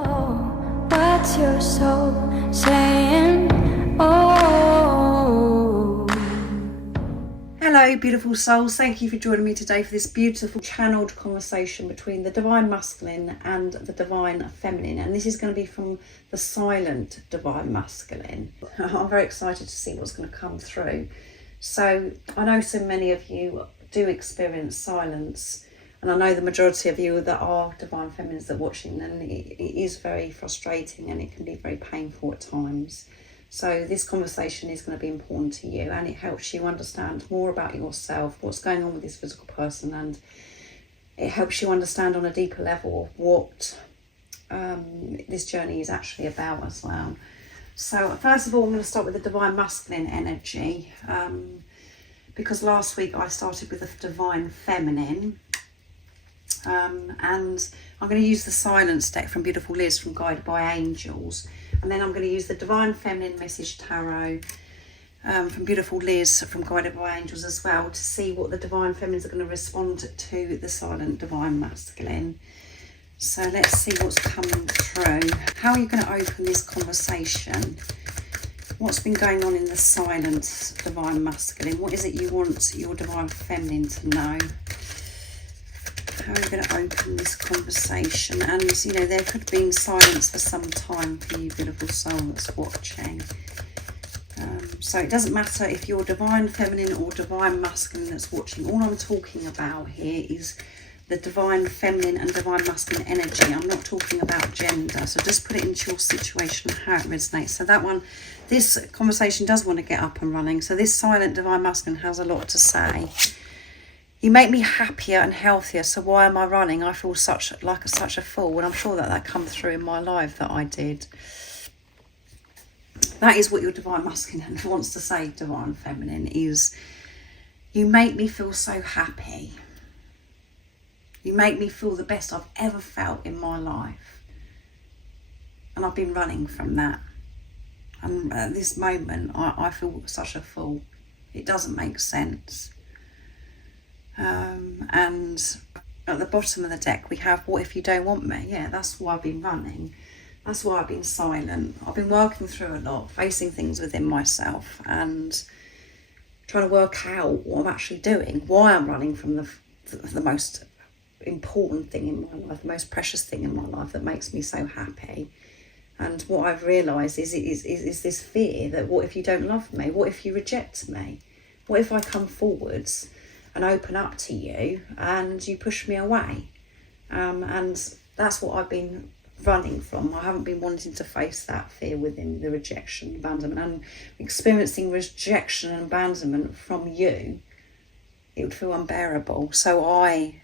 What's your soul saying? Oh. Hello beautiful souls, thank you for joining me today for this beautiful channeled conversation between the divine masculine and the divine feminine, and this is going to be from the silent divine masculine. I'm very excited to see what's going to come through. So I know so many of you do experience silence, and I know the majority of you that are divine feminines that are watching, and it is very frustrating and it can be very painful at times. So this conversation is going to be important to you, and it helps you understand more about yourself, what's going on with this physical person, and it helps you understand on a deeper level what this journey is actually about as well. So first of all, I'm going to start with the divine masculine energy, because last week I started with the divine feminine. And I'm going to use the silence deck from Beautiful Liz from Guided by Angels, and then I'm going to use the divine feminine message tarot from Beautiful Liz from Guided by Angels as well, to see what the divine feminines are going to respond to the silent divine masculine. So let's see what's coming through. How are you going to open this conversation? What's been going on in the silent divine masculine? What is it you want your divine feminine to know? How are you going to open this conversation? And you know, there could have been silence for some time for you beautiful soul that's watching. So it doesn't matter if you're divine feminine or divine masculine that's watching. All I'm talking about here is the divine feminine and divine masculine energy. I'm not talking about gender. So just put it into your situation, how it resonates. So that one, this conversation does want to get up and running. So this silent divine masculine has a lot to say. You make me happier and healthier, so why am I running? I feel such a fool, and I'm sure that comes through in my life that I did. That is what your divine masculine wants to say, divine feminine, is you make me feel so happy. You make me feel the best I've ever felt in my life. And I've been running from that. And at this moment, I feel such a fool. It doesn't make sense. And at the bottom of the deck we have, what if you don't want me? Yeah, that's why I've been running. That's why I've been silent. I've been working through a lot, facing things within myself and trying to work out what I'm actually doing, why I'm running from the most important thing in my life, the most precious thing in my life that makes me so happy. And what I've realised is this fear that what if you don't love me? What if you reject me? What if I come forwards and open up to you and you push me away? And that's what I've been running from. I haven't been wanting to face that fear within, the rejection, abandonment, and experiencing rejection and abandonment from you. It would feel unbearable. So I,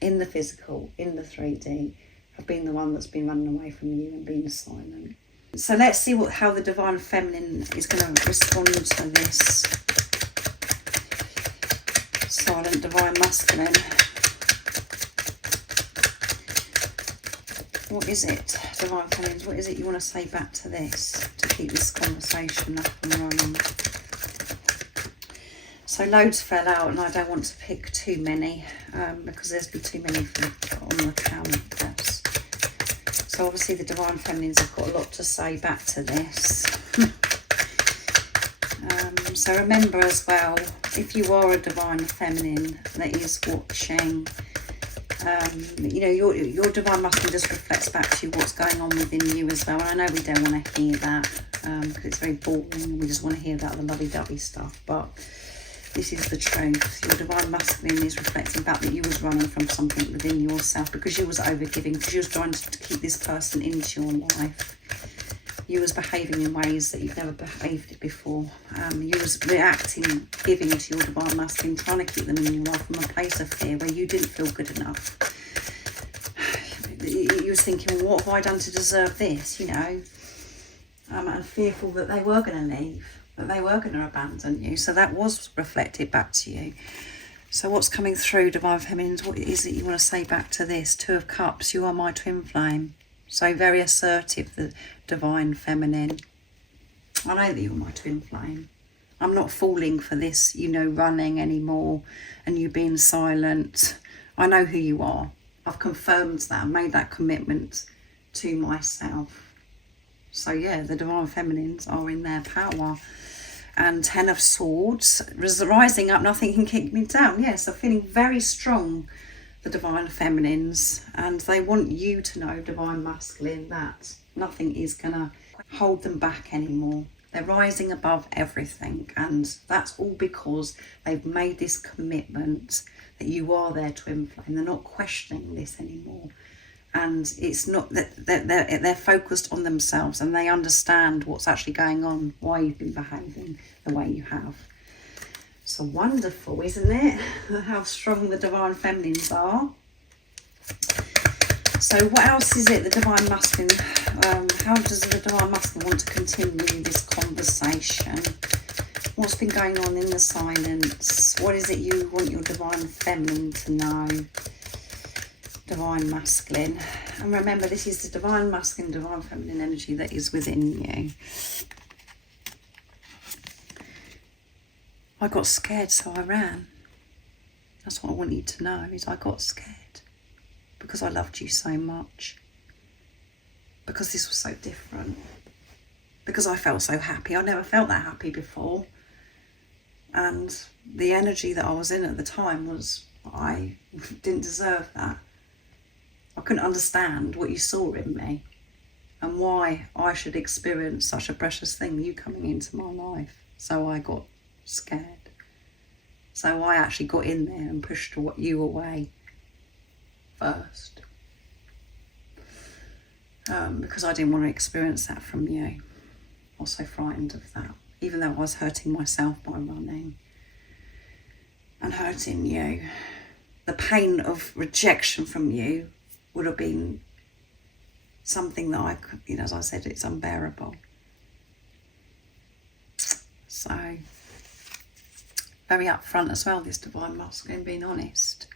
in the physical, in the 3D, have been the one that's been running away from you and being silent. So let's see how the divine feminine is going to respond to this silent divine masculine. What is it, divine feminines? What is it you want to say back to this to keep this conversation up and running? So loads fell out, and I don't want to pick too many because there's been too many on the canvas. So obviously the divine feminines have got a lot to say back to this. So remember as well, if you are a divine feminine that is watching, you know, your divine masculine just reflects back to you what's going on within you as well. And I know we don't want to hear that because it's very boring. We just want to hear about the lovey-dovey stuff. But this is the truth. Your divine masculine is reflecting back that you was running from something within yourself because you was overgiving, because you was trying to keep this person into your life. You was behaving in ways that you've never behaved before. You was reacting, giving to your divine masculine, trying to keep them in your life from a place of fear where you didn't feel good enough. You was thinking, well, what have I done to deserve this, you know? And fearful that they were going to leave, that they were going to abandon you. So that was reflected back to you. So what's coming through, divine feminines? What is it you want to say back to this? 2 of Cups, you are my twin flame. So very assertive, the divine feminine. I know that you're my twin flame. I'm not falling for this, you know, running anymore and you being silent. I know who you are. I've confirmed that, made that commitment to myself. So yeah, the divine feminines are in their power. And 10 of Swords, rising up, nothing can kick me down. Yes, I'm feeling very strong, the divine feminines, and they want you to know, divine masculine, that nothing is gonna hold them back anymore. They're rising above everything, and that's all because they've made this commitment that you are there to inflame. They're not questioning this anymore, and it's not that they're focused on themselves, and they understand what's actually going on, why you've been behaving the way you have. So wonderful, isn't it? How strong the divine feminines are. So what else is it, the divine masculine? How does the divine masculine want to continue this conversation? What's been going on in the silence? What is it you want your divine feminine to know? Divine masculine. And remember, this is the divine masculine, divine feminine energy that is within you. I got scared, so I ran. That's what I want you to know, is I got scared because I loved you so much. Because this was so different. Because I felt so happy. I never felt that happy before. And the energy that I was in at the time was, I didn't deserve that. I couldn't understand what you saw in me and why I should experience such a precious thing, you coming into my life. So I got scared. So I actually got in there and pushed you away first. Because I didn't want to experience that from you. I was so frightened of that, even though I was hurting myself by running and hurting you. The pain of rejection from you would have been something that I could, as I said, it's unbearable. So, very upfront as well, this divine masculine, being honest.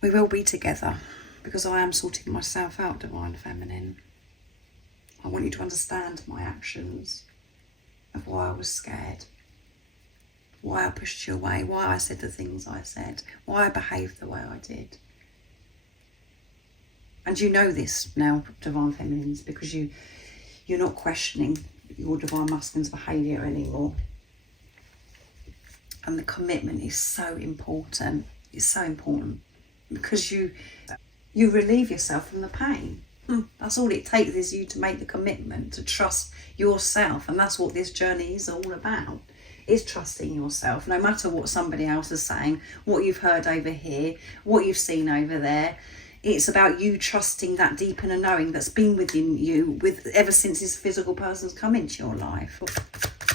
We will be together because I am sorting myself out, divine feminine. I want you to understand my actions of why I was scared, why I pushed you away, why I said the things I said, why I behaved the way I did. And you know this now, divine feminines, because you're not questioning your divine masculine's behaviour anymore. And the commitment is so important. It's so important because you relieve yourself from the pain. That's all it takes, is you to make the commitment to trust yourself. And that's what this journey is all about, is trusting yourself, no matter what somebody else is saying, what you've heard over here, what you've seen over there. It's about you trusting that deep inner knowing that's been within you ever since this physical person's come into your life.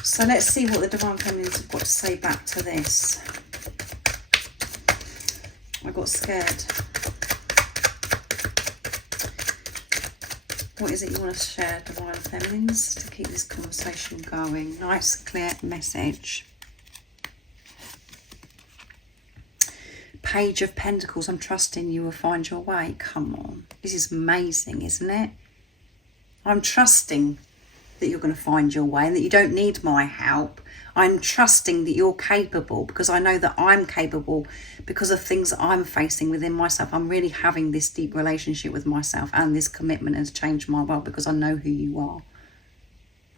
So let's see what the divine feminines have got to say back to this. I got scared. What is it you want to share, divine feminines, to keep this conversation going? Nice, clear message. Page of Pentacles, I'm trusting you will find your way. Come on. This is amazing, isn't it? I'm trusting that you're going to find your way and that you don't need my help. I'm trusting that you're capable because I know that I'm capable because of things that I'm facing within myself. I'm really having this deep relationship with myself, and this commitment has changed my world because I know who you are.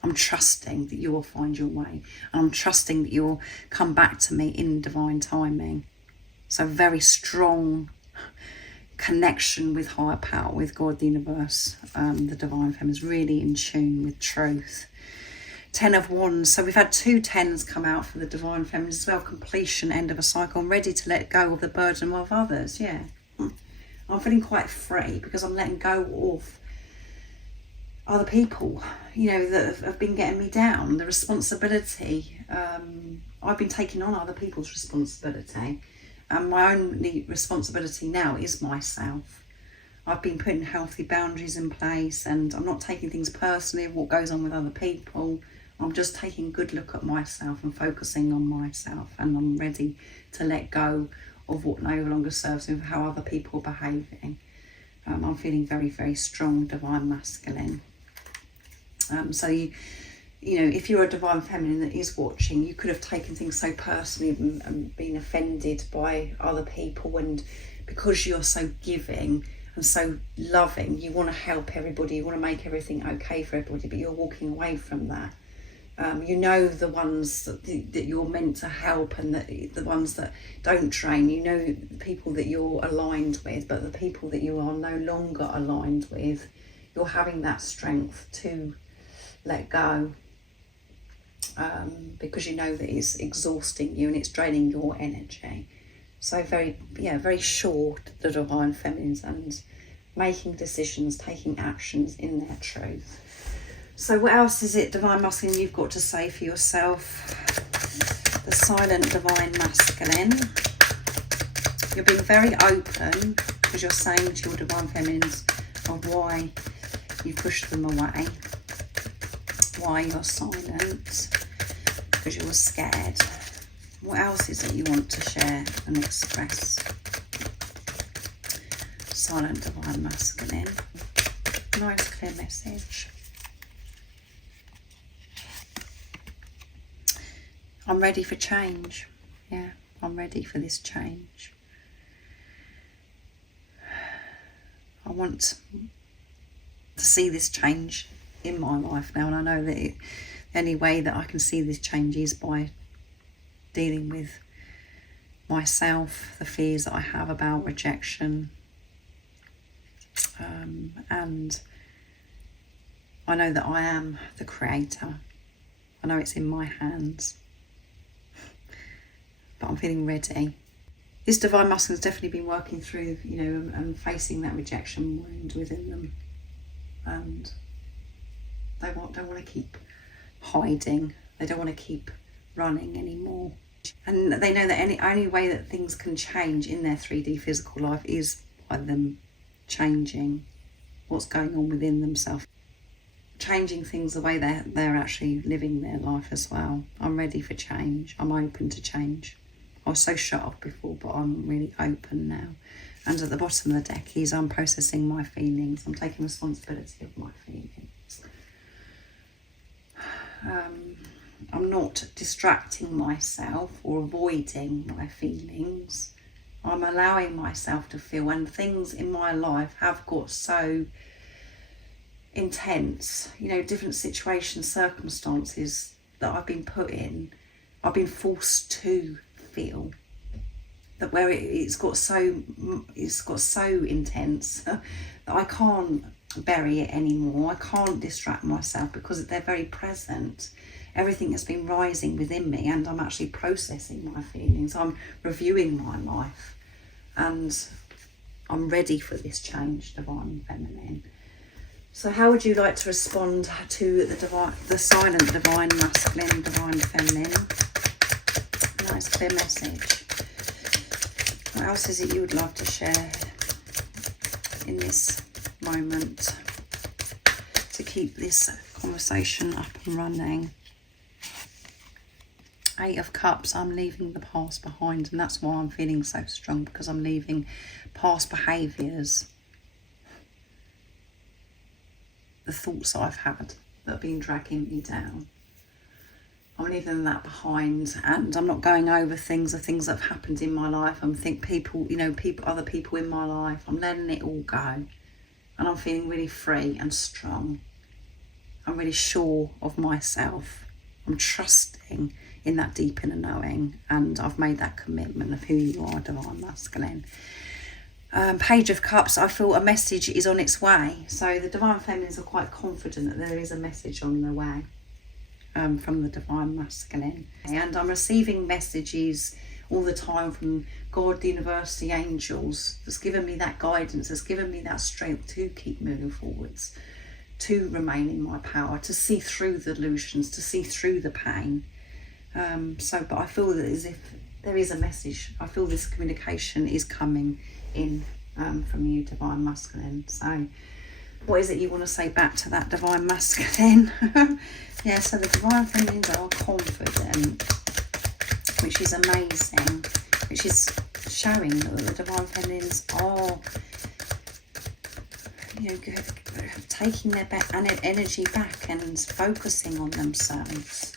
I'm trusting that you will find your way. And I'm trusting that you'll come back to me in divine timing. So very strong connection with higher power, with God, the universe, the divine feminine is really in tune with truth. 10 of Wands. So we've had 2 10s come out for the divine feminine as well. Completion, end of a cycle. I'm ready to let go of the burden of others. Yeah. I'm feeling quite free because I'm letting go of other people, that have been getting me down. The responsibility. I've been taking on other people's responsibility. And my only responsibility now is myself. I've been putting healthy boundaries in place, and I'm not taking things personally of what goes on with other people. I'm just taking a good look at myself and focusing on myself, and I'm ready to let go of what no longer serves me, of how other people are behaving. I'm feeling very, very strong, divine masculine. So if you're a divine feminine that is watching, you could have taken things so personally and been offended by other people, and because you're so giving and so loving. You want to help everybody, you want to make everything okay for everybody, but you're walking away from that. You know the ones that you're meant to help, and the ones that don't drain. You know the people that you're aligned with, but the people that you are no longer aligned with, you're having that strength to let go, because you know that it's exhausting you and it's draining your energy. So very short, the Divine Feminines, and making decisions, taking actions in their truth. So what else is it, Divine Masculine, you've got to say for yourself? The silent Divine Masculine. You're being very open because you're saying to your Divine Feminines of why you push them away, why you're silent, because you were scared. What else is it you want to share and express? Silent Divine Masculine. Nice clear message. I'm ready for change. Yeah, I'm ready for this change. I want to see this change in my life now, and I know that the only way that I can see this change is by dealing with myself, the fears that I have about rejection, and I know that I am the creator. I know it's in my hands, but I'm feeling ready. This Divine Masculine has definitely been working through, and facing that rejection wound within them, and they don't want to keep hiding. They don't want to keep running anymore. And they know that only way that things can change in their 3D physical life is by them changing what's going on within themselves, changing things the way they're actually living their life as well. I'm ready for change. I'm open to change. I was so shut off before, but I'm really open now. And at the bottom of the deck is I'm processing my feelings. I'm taking responsibility of my feelings. I'm not distracting myself or avoiding my feelings. I'm allowing myself to feel, and things in my life have got so intense, different situations, circumstances that I've been put in, I've been forced to feel, that where it's got so intense that I can't bury it anymore. I can't distract myself because they're very present. Everything has been rising within me, and I'm actually processing my feelings. I'm reviewing my life, and I'm ready for this change, Divine Feminine. So how would you like to respond to the silent Divine Masculine, Divine Feminine? Nice clear message. What else is it you would love to share in this moment to keep this conversation up and running? 8 of Cups, I'm leaving the past behind, and that's why I'm feeling so strong, because I'm leaving past behaviours, the thoughts that I've had that have been dragging me down. I'm leaving that behind, and I'm not going over things that have happened in my life. I'm other people in my life. I'm letting it all go, and I'm feeling really free and strong. I'm really sure of myself. I'm trusting in that deep inner knowing, and I've made that commitment of who you are, Divine Masculine. Page of Cups, I feel a message is on its way. So the Divine Feminines are quite confident that there is a message on the way from the Divine Masculine. And I'm receiving messages all the time from God, the universe, the angels, that's given me that guidance, that's given me that strength to keep moving forwards, to remain in my power, to see through the illusions, to see through the pain. But I feel that as if there is a message. I feel this communication is coming in from you, Divine Masculine. So what is it you want to say back to that Divine Masculine? Yeah, so the Divine Feminines are confident, which is amazing, which is showing that the Divine Feminines are taking their energy back and focusing on themselves.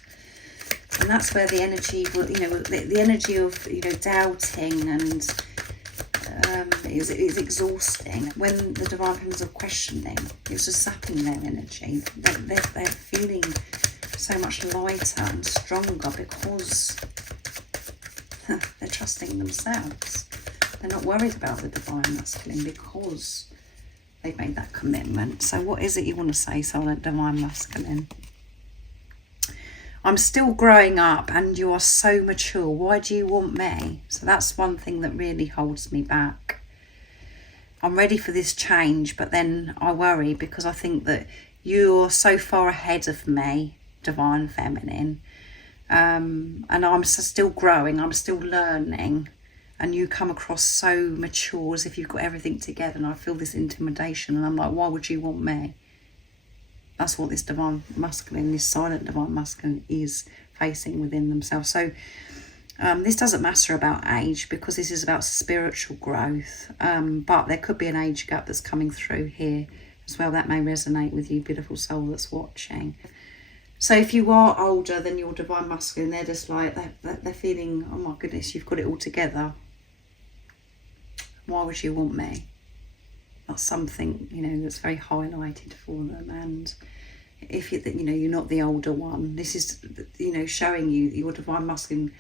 And that's where the energy will, the energy of, doubting and It's exhausting. When the divine feminines are questioning, it's just sapping their energy. They're feeling so much lighter and stronger because they're trusting themselves. They're not worried about the divine masculine because they've made that commitment. So what is it you want to say, silent divine masculine? I'm still growing up and you are so mature. Why do you want me? So that's one thing that really holds me back. I'm ready for this change, but then I worry because I think that you're so far ahead of me, divine feminine. And I'm still growing, I'm still learning. And you come across so mature, as if you've got everything together. And I feel this intimidation. And I'm like, why would you want me? That's what this divine masculine, this silent divine masculine is facing within themselves. So this doesn't matter about age because this is about spiritual growth. But there could be an age gap that's coming through here as well. That may resonate with you, beautiful soul that's watching. So if you are older than your divine masculine, they're just like, they're feeling, oh my goodness, you've got it all together. Why would you want me? That's something, that's very highlighted for them. And if you're not the older one, this is, showing you that your divine masculine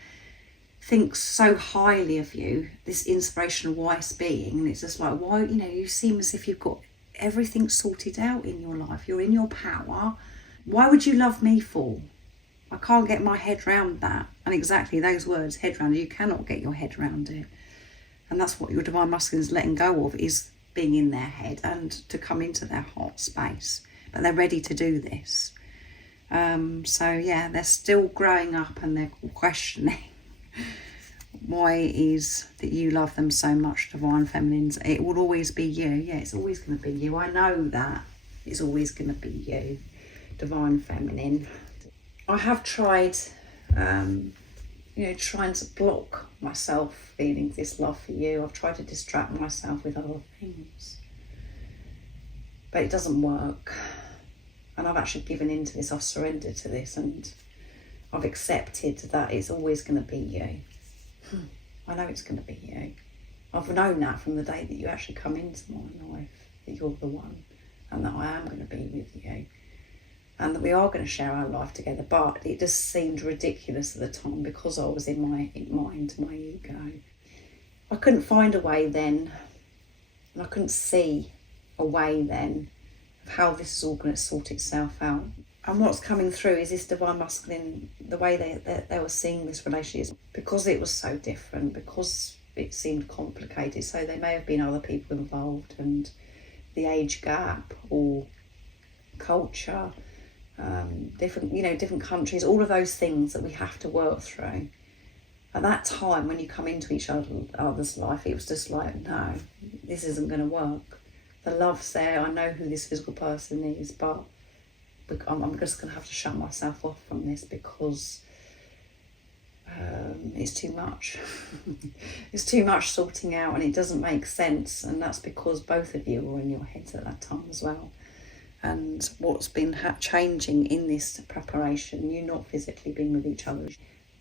thinks so highly of you, this inspirational wise being. And it's just like, why, you seem as if you've got everything sorted out in your life. You're in your power. Why would you love me for? I can't get my head round that. And exactly those words, head round, you cannot get your head round it. And that's what your divine masculine is letting go of, is being in their head and to come into their heart space. But they're ready to do this. So yeah, they're still growing up and they're questioning why it is that you love them so much, divine feminines. It will always be you. Yeah, it's always going to be you. I know that. It's always going to be you, divine feminine. I have tried trying to block myself feeling this love for you. I've tried to distract myself with other things, but it doesn't work. And I've actually given in to this. I've surrendered to this, and I've accepted that it's always going to be you. I know it's going to be you. I've known that from the day that you actually come into my life, that you're the one, and that I am going to be with you. And that we are going to share our life together, but it just seemed ridiculous at the time because I was in my mind, my ego. I couldn't find a way then, and I couldn't see a way then of how this is all going to sort itself out. And what's coming through is this divine masculine, the way they were seeing this relationship, because it was so different, because it seemed complicated. So there may have been other people involved, and the age gap or culture, different countries, all of those things that we have to work through. At that time, when you come into each other's life, it was just like, no, this isn't going to work. The love's there. I know who this physical person is, but I'm just going to have to shut myself off from this because it's too much. It's too much sorting out, and it doesn't make sense. And that's because both of you were in your heads at that time as well. And what's been changing in this preparation, you not physically being with each other,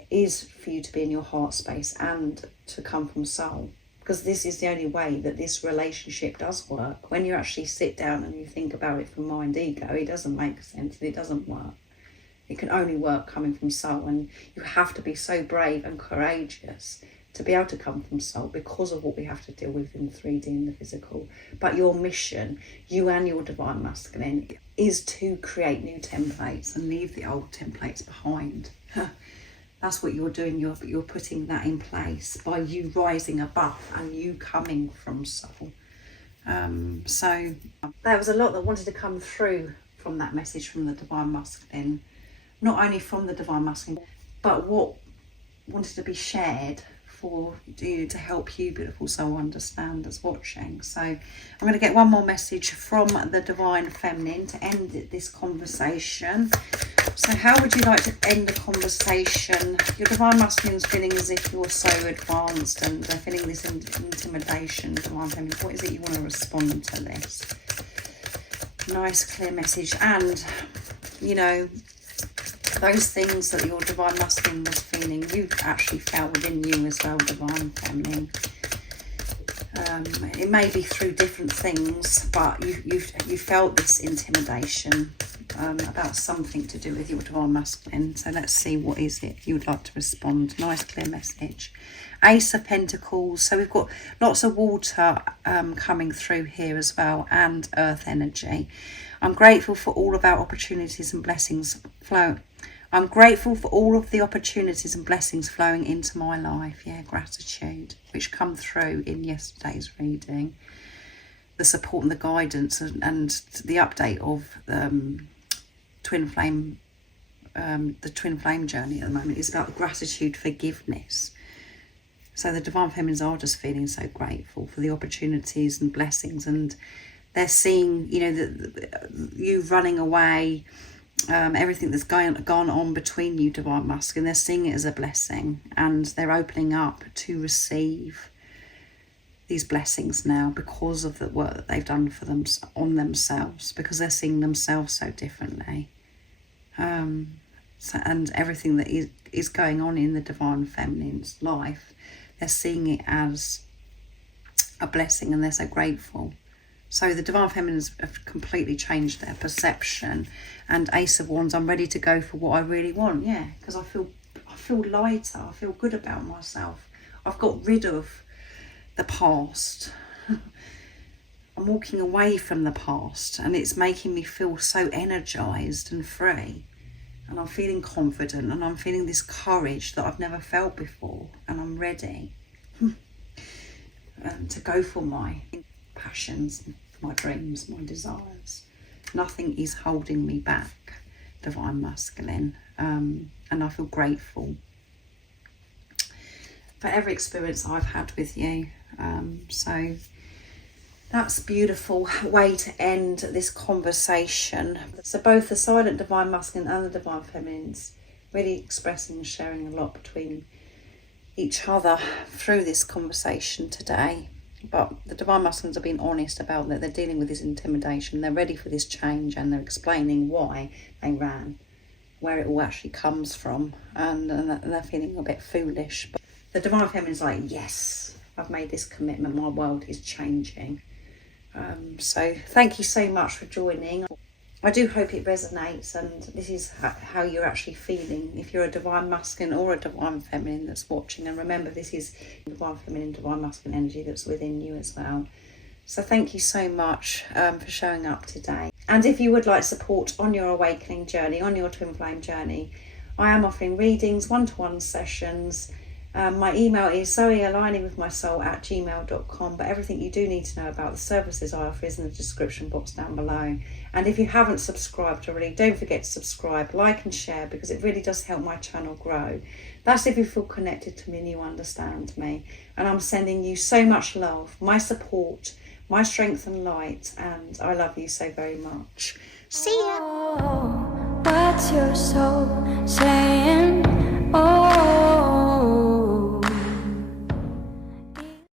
is for you to be in your heart space and to come from soul. Because this is the only way that this relationship does work. When you actually sit down and you think about it from mind, ego, it doesn't make sense and it doesn't work. It can only work coming from soul, and you have to be so brave and courageous to be able to come from soul because of what we have to deal with in the 3D and the physical. But your mission, you and your divine masculine, is to create new templates and leave the old templates behind. That's what you're doing. You're putting that in place by you rising above and you coming from soul. So there was a lot that wanted to come through from that message from the divine masculine. Not only from the divine masculine, but what wanted to be shared for you to help you, beautiful soul, understand that's watching. So I'm going to get one more message from the divine feminine to end this conversation. So how would you like to end the conversation? Your divine masculine's feeling as if you're so advanced and they're feeling this intimidation. Divine feminine, what is it you want to respond to this? Nice clear message. And those things that your divine masculine was feeling, you actually felt within you as well, divine feminine. It may be through different things, but you felt this intimidation about something to do with your divine masculine. So let's see, what is it you would like to respond? Nice clear message. Ace of Pentacles. So we've got lots of water coming through here as well, and earth energy. I'm grateful for all of our opportunities and blessings flow. I'm grateful for all of the opportunities and blessings flowing into my life. Yeah, gratitude, which come through in yesterday's reading. The support and the guidance and the update of twin flame, the twin flame journey at the moment is about gratitude, forgiveness. So the divine feminines are just feeling so grateful for the opportunities and blessings, and they're seeing, you know, you running away, everything that's gone on between you, divine masculine. They're seeing it as a blessing, and they're opening up to receive these blessings now because of the work that they've done for them on themselves, because they're seeing themselves so differently. And everything that is going on in the divine feminine's life, they're seeing it as a blessing, and they're so grateful. So the divine feminines have completely changed their perception. And Ace of Wands, I'm ready to go for what I really want. Yeah, because I feel lighter. I feel good about myself. I've got rid of the past. I'm walking away from the past, and it's making me feel so energized and free. And I'm feeling confident, and I'm feeling this courage that I've never felt before. And I'm ready to go for my passions, my dreams, my desires. Nothing is holding me back, divine masculine. And I feel grateful for every experience I've had with you. So that's a beautiful way to end this conversation. So both the silent divine masculine and the divine feminines really expressing and sharing a lot between each other through this conversation today. But the divine masculines are being honest about that. They're dealing with this intimidation. They're ready for this change, and they're explaining why they ran, where it all actually comes from, and they're feeling a bit foolish. But the divine feminine's like, yes, I've made this commitment. My world is changing. So thank you so much for joining. I do hope it resonates, and this is how you're actually feeling if you're a divine masculine or a divine feminine that's watching. And remember, this is divine feminine, divine masculine energy that's within you as well. So thank you so much for showing up today. And if you would like support on your awakening journey, on your twin flame journey, I am offering readings, one-to-one sessions. My email is zoealigningwithmysoul@gmail.com, but everything you do need to know about the services I offer is in the description box down below. And if you haven't subscribed already, don't forget to subscribe, like and share, because it really does help my channel grow. That's if you feel connected to me and you understand me. And I'm sending you so much love, my support, my strength and light, and I love you so very much. See ya! Oh, what's your soul saying? Oh,